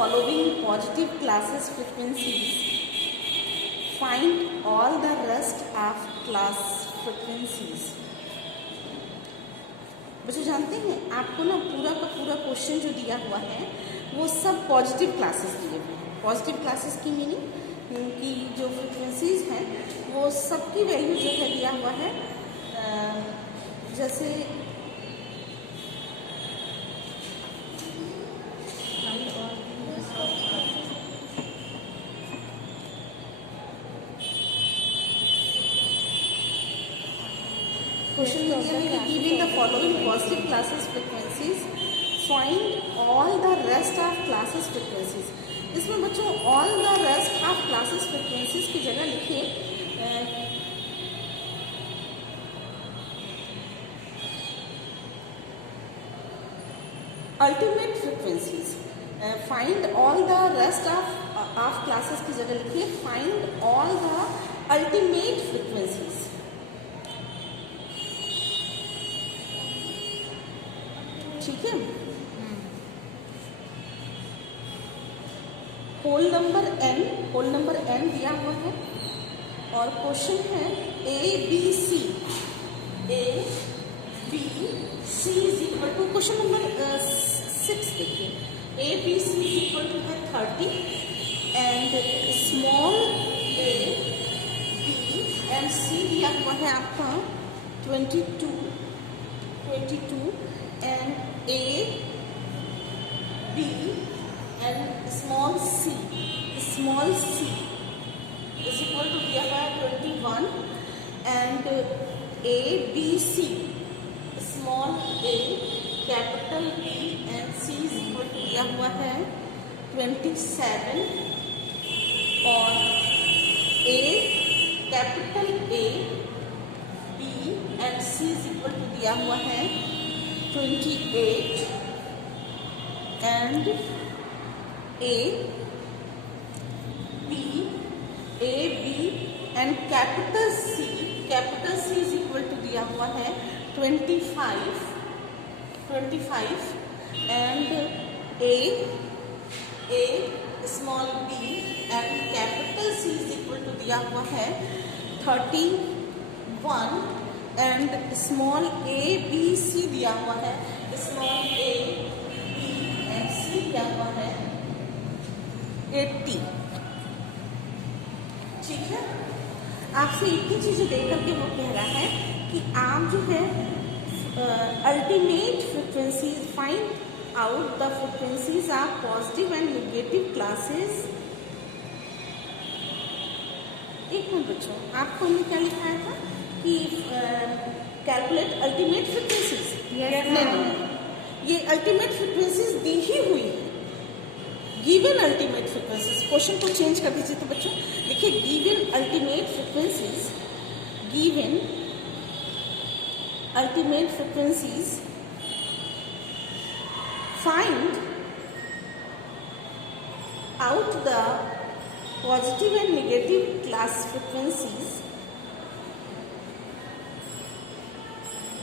following positive classes frequencies, find all the rest of class frequencies. बच्चों जानते हैं आपको ना पूरा का पूरा क्वेश्चन जो दिया हुआ है वो सब पॉजिटिव क्लासेस दिए हुए हैं. पॉजिटिव क्लासेस की मीनिंग कि जो फ्रिक्वेंसीज हैं वो सबकी वैल्यू जो है दिया हुआ है. जैसे क्वेश्चन में दिया है कि given the following positive classes frequencies find all the rest of classes frequencies. इसमें बच्चों all the rest of classes frequencies की जगह लिखिए ultimate frequencies. Find all the rest of classes की जगह लिखिए find all the ultimate frequencies. ठीक है. होल नंबर n दिया हुआ है और क्वेश्चन है ABC is equal to question number 6 देखिए. ABC इज इक्वल टू है 30 and small a b and c दिया हुआ है आपका 22 and A, B and small c is equal to दिया हुआ है 21 and A, B, C small a capital B and C is equal to दिया हुआ है 27 और A capital A, B and C is equal to दिया हुआ है 28 and A, B and capital C is equal to दिया हुआ है 25 and A small b and capital C is equal to दिया हुआ है 31 and small a b c दिया हुआ है. Small a b and c दिया हुआ है 80. ठीक है. आपसे एक ही चीज देख करके वो कह रहा है कि आप जो है ultimate frequency find out the frequencies of positive and negative classes. एक मिनट बच्चों, आपको हमने क्या लिखाया था कि कैलकुलेट अल्टीमेट फ्रिक्वेंसीज. नहीं, ये अल्टीमेट फ्रिक्वेंसीज दी ही हुई है. Given ultimate frequencies. क्वेश्चन को चेंज कर दीजिए तो बच्चों देखिए given ultimate frequencies find out the positive and negative class frequencies.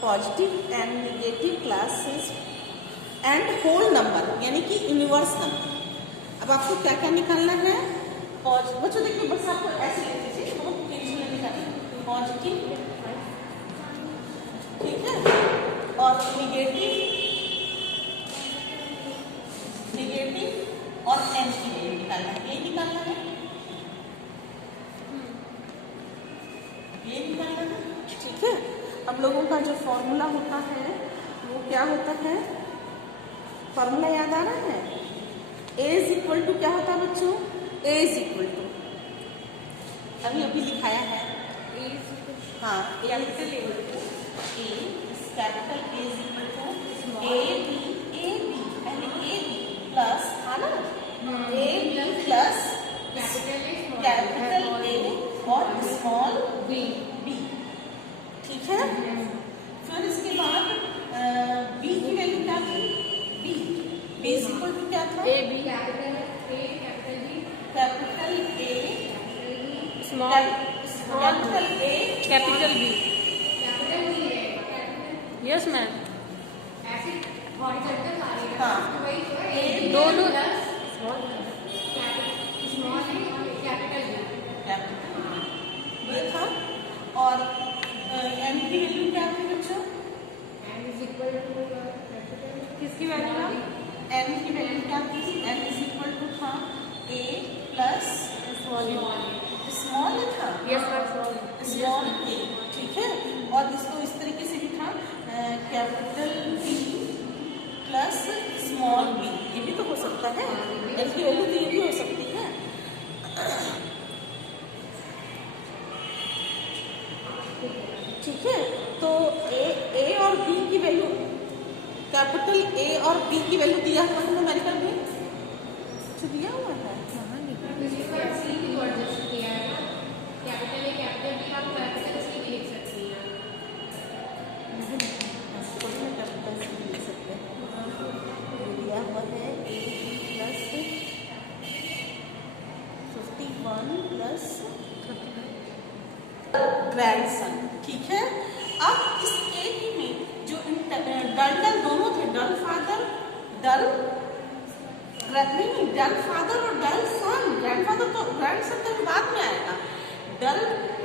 Positive and negative classes and whole number यानी कि यूनिवर्स नंबर. अब आपको क्या क्या निकालना है? बच्चों देखिए बस आपको ऐसे लिख दीजिए पॉजिटिव, ठीक है, और नेगेटिव और एन की वैल्यू निकालना है. ये निकालना है, ये निकालना है. ठीक है. हम लोगों का जो फॉर्मूला होता है वो क्या होता है? फॉर्मूला याद आ रहा है? A इज इक्वल टू क्या होता है बच्चों? A इज इक्वल टू अभी लिखाया है. हाँ, capital A is equal to A B पहले A B प्लस है ना A B plus capital A और स्मॉल B. ठीक है. फिर इसके बाद B की वैल्यू क्या थी? B इज इक्वल टू क्या था? A B capital A small capital A capital B. Yes ma'am. हाँ, दोनों ये था। और एन की वैल्यू क्या थी बच्चों? किसकी वैल्यू था? एन की वैल्यू क्या थी? एन इज इक्वल टू था ए प्लस स्मॉल था, स्मॉल ए, ठीक है। और इसको इस तरीके से भी था capital b plus small b, ये भी तो हो सकता है। एन की वैल्यू तो ये भी हो सकती है। ठीक है, तो ए और बी की वैल्यू, कैपिटल ए और बी की वैल्यू दिया हुआ है न्यूमेरिकल में, तो दिया हुआ है। दिया हुआ है ए प्लस 51 प्लस ग्रैंडसन, ठीक है। अब इस ए में जो डल दोनों थे, डल फादर और डल सन, ग्रैंडफादर तो ग्रैंडसन तो बाद में आएगा, डल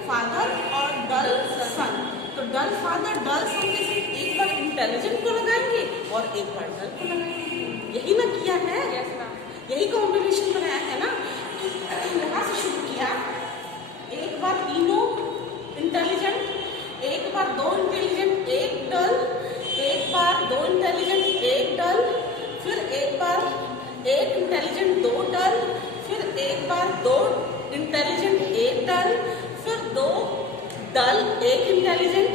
फादर और डल सन। तो डल फादर डल सन में से एक बार इंटेलिजेंट को लगाएंगे और एक बार डल को लगाएंगे, यही ना किया है, यही कॉम्बिनेशन बनाया है ना। यहाँ से शुरू किया, एक बार तीनों इंटेलिजेंट, एक बार दो इंटेलिजेंट एक डल, एक बार दो इंटेलिजेंट एक डल, फिर एक बार एक इंटेलिजेंट दो डल, फिर एक बार दो इंटेलिजेंट एक डल, फिर दो डल एक इंटेलिजेंट,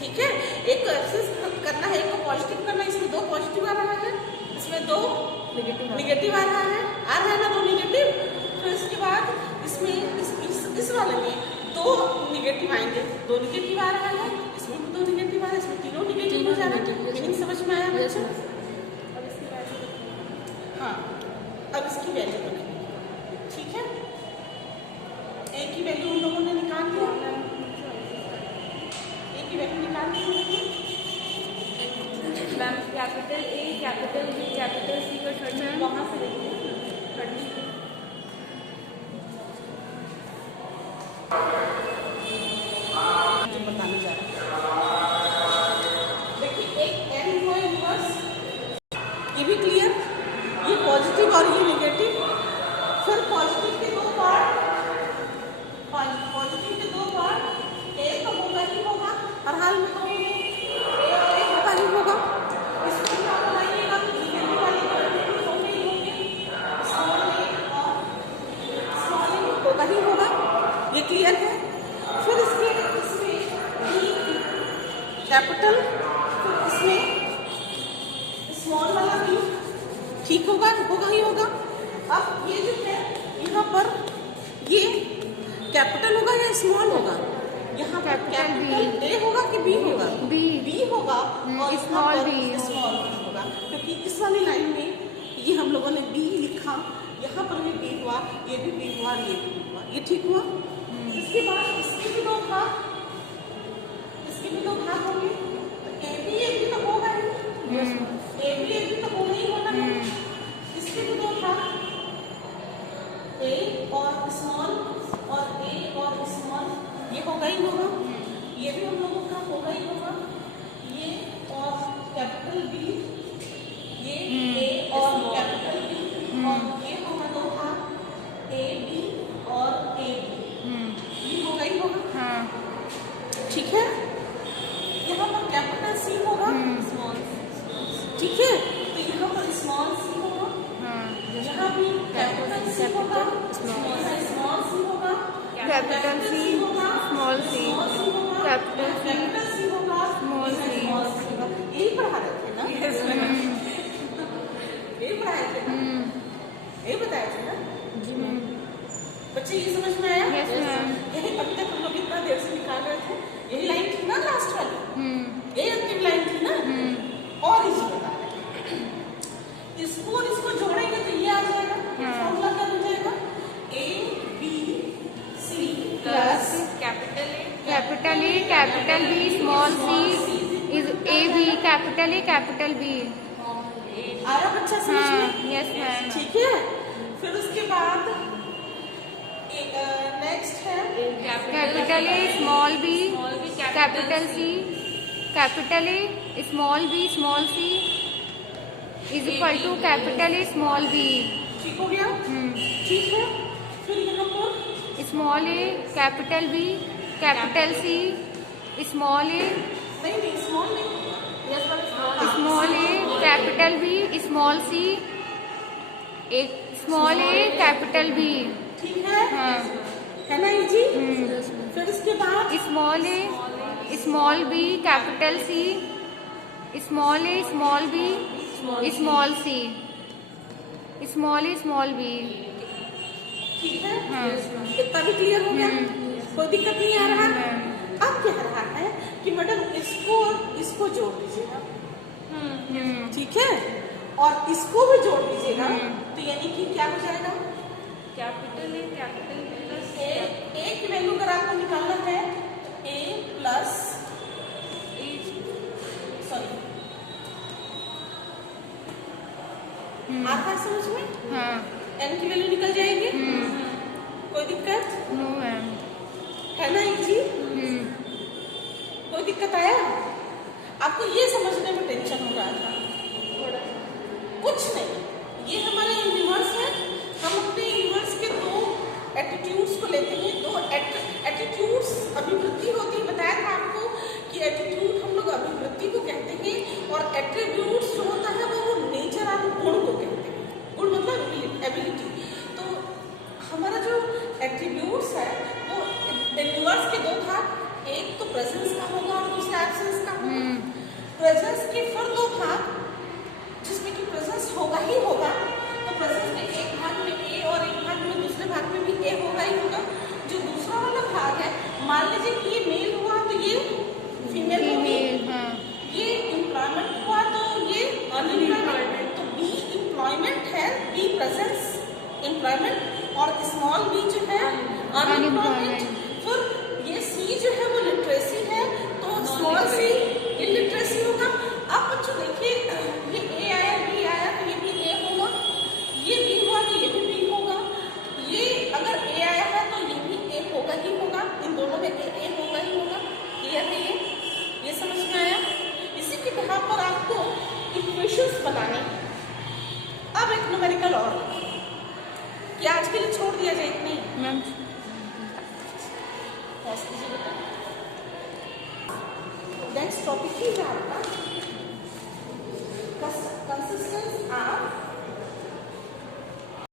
ठीक है। एक को एक्सेस करना है, एक को पॉजिटिव करना है, इसमें दो पॉजिटिव आ रहा है, इसमें दो निगेटिव आ रहा है ना, दो निगेटिव। फिर इसके बाद इसमें इस वाले में दो निगेटिव आएंगे, दो निगेटिव आ रहा है, इसमें भी दो निगेटिव आ रहा है, इसमें तीनों निगेटिव हो जा रहा है। मीनिंग समझ में आया बच्चों? हाँ, अब इसकी वैल्यू बनेगी, ठीक है। ए की वैल्यू उन लोगों ने निकाल दिया, ए की वैल्यू निकाल दी ma'am. Capital A, capital B, capital C का थर्ड वहाँ से देखिए, जो बताने जा रहा है, देखिए एक एन हुआ इनवर्स, ये भी क्लियर, ये पॉजिटिव और ये नेगेटिव। फिर पॉजिटिव के दो पार्ट, ए तो होगा ही होगा, हर हाल में होगा ही होगा। इसको क्या बनाइएगा, निगेटिव वाली नेगेटिव होंगे ही होंगे, स्मॉल ए होगा ही होगा, ये क्लियर है। फिर इसमें कैपिटल, फिर इसमें स्मॉल वाला बी, ठीक होगा ही होगा। अब ये जो है यहाँ पर ये कैपिटल होगा या स्मॉल होगा? यहाँ पर कैपिटल ए होगा कि बी होगा? बी होगा और स्मॉल बी होगा, क्योंकि इस वाली लाइन में ये हम लोगों ने बी लिखा, यहाँ पर भी बी हुआ, ये भी बी हुआ, ये भी बी हुआ, ये ठीक हुआ। इसके बाद इसके भी दो भाग होंगे, ए बी तो होगा ही, ए बी तो होगा ही होगा। इसके भी दो भाग, ए और स्मॉल और ए और स्मॉल, ये होगा ही होगा, ये भी हम लोगों का होगा ही होगा। ये और कैपिटल बी, ये ए और कैपिटल बी, और ये होगा दो भाग, ए बी और ए बी, ये होगा ही होगा, ठीक है। यहाँ पर कैपिटल सी होगा, ठीक है, तो यहाँ पर स्मॉल सी होगा, जहाँ भी कैपिटल सी होगा स्मॉल सी होगा, capital C small C, capital C होगा स्मॉल सी। यही पढ़ा रहे थे ना, यही पढ़ाए थे ना, यही बताए थे ना बच्चे, ये समझ में आया? यही अभी तक हम लोग इतना देर से निकाल रहे थे, यही लाइन थी ना लास्ट वाली, यही अंतिम लाइन थी ना। और इसी बता रहे इसको और इसको जोड़ेंगे तो ये आ जाएगा, फॉर्मूला क्या बन जाएगा, A B C plus capital A capital B small C is A B, capital A capital B. आया बच्चा समझ में? Yes ma'am. ठीक है। फिर उसके बाद नेक्स्ट है capital A small B capital C, capital A small B small C is equal to capital A small B. ठीक हो गया? ठीक है। फिर यहाँ पर small A capital B capital C small A नहीं स्मॉल नहीं, small A capital B small सी एक स्मॉल ए कैपिटल बी। ठीक है? हाँ है ना इजी? फिर उसके बाद small A small B capital C small A small B small C small A small B. ठीक है? हाँ इतना भी क्लियर हो गया? कोई दिक्कत नहीं आ रहा? अब कह रहा है कि मैडम इसको और इसको जोड़ दीजिएगा, ठीक है, और इसको भी जोड़ दीजिएगा, तो यानी कि क्या हो जाएगा? कैपिटल ए कैपिटल प्लस ए की वैल्यू अगर आपको निकालना है ए प्लस सॉरी आता है समझ में? हाँ एन की वैल्यू निकल जाएगी, कोई दिक्कत नो मैम। है ना जी? कोई दिक्कत आया? आपको ये समझने में टेंशन हो रहा था? कुछ नहीं, ये हमारा यूनिवर्स है। हम अपने यूनिवर्स के दो एटीट्यूड्स को लेते हैं। दो एटीट्यूड्स अभिवृत्ति होती है, बताया था आपको कि एटीट्यूड हम लोग अभिवृत्ति को कहते हैं, और एट्रीब्यूट्स जो होता है वो नेचर और गुण को कहते हैं। गुण मतलब एबिलिटी। तो हमारा जो एट्रीब्यूट्स है वो यूनिवर्स के दो भाग, एक तो प्रेजेंस का होगा और दूसरा एब्सेंस का होगा। प्रेजेंस के फिर दो भाग, जिसमें कि प्रेजेंस होगा ही होगा, तो प्रेजेंस के एक भाग में ए और एक भाग में दूसरे भाग में भी ए होगा ही होगा। जो दूसरा वाला भाग है, मान लीजिए कि ये मेल हुआ तो ये फीमेल होगी, ये एम्प्लॉयमेंट हुआ तो ये अनएम्प्लॉयमेंट। तो बी एम्प्लॉयमेंट है, बी प्रेजेंस एम्प्लॉयमेंट, और स्मॉल बी जो है अनएम्प्लॉयमेंट। फिर ये सी जो है वो लिटरेसी है, तो स्मॉल सी इलिटरेसी होगा। अब बच्चों देखिए, ये ए आया बी आया तो ये भी ए होगा, ये बी हुआ तो ये भी बी होगा, ये अगर ए आया है तो ये भी ए होगा ही होगा, इन दोनों में ए होगा ही होगा। क्लियर है? ये समझ में आया? इसी के बिहाफ पर आपको इक्वेशंस बनाने। अब एक न्यूमेरिकल और, क्या आज के लिए छोड़ दिया जाए? नहीं मैम नेक्स्ट टॉपिक ही है आपका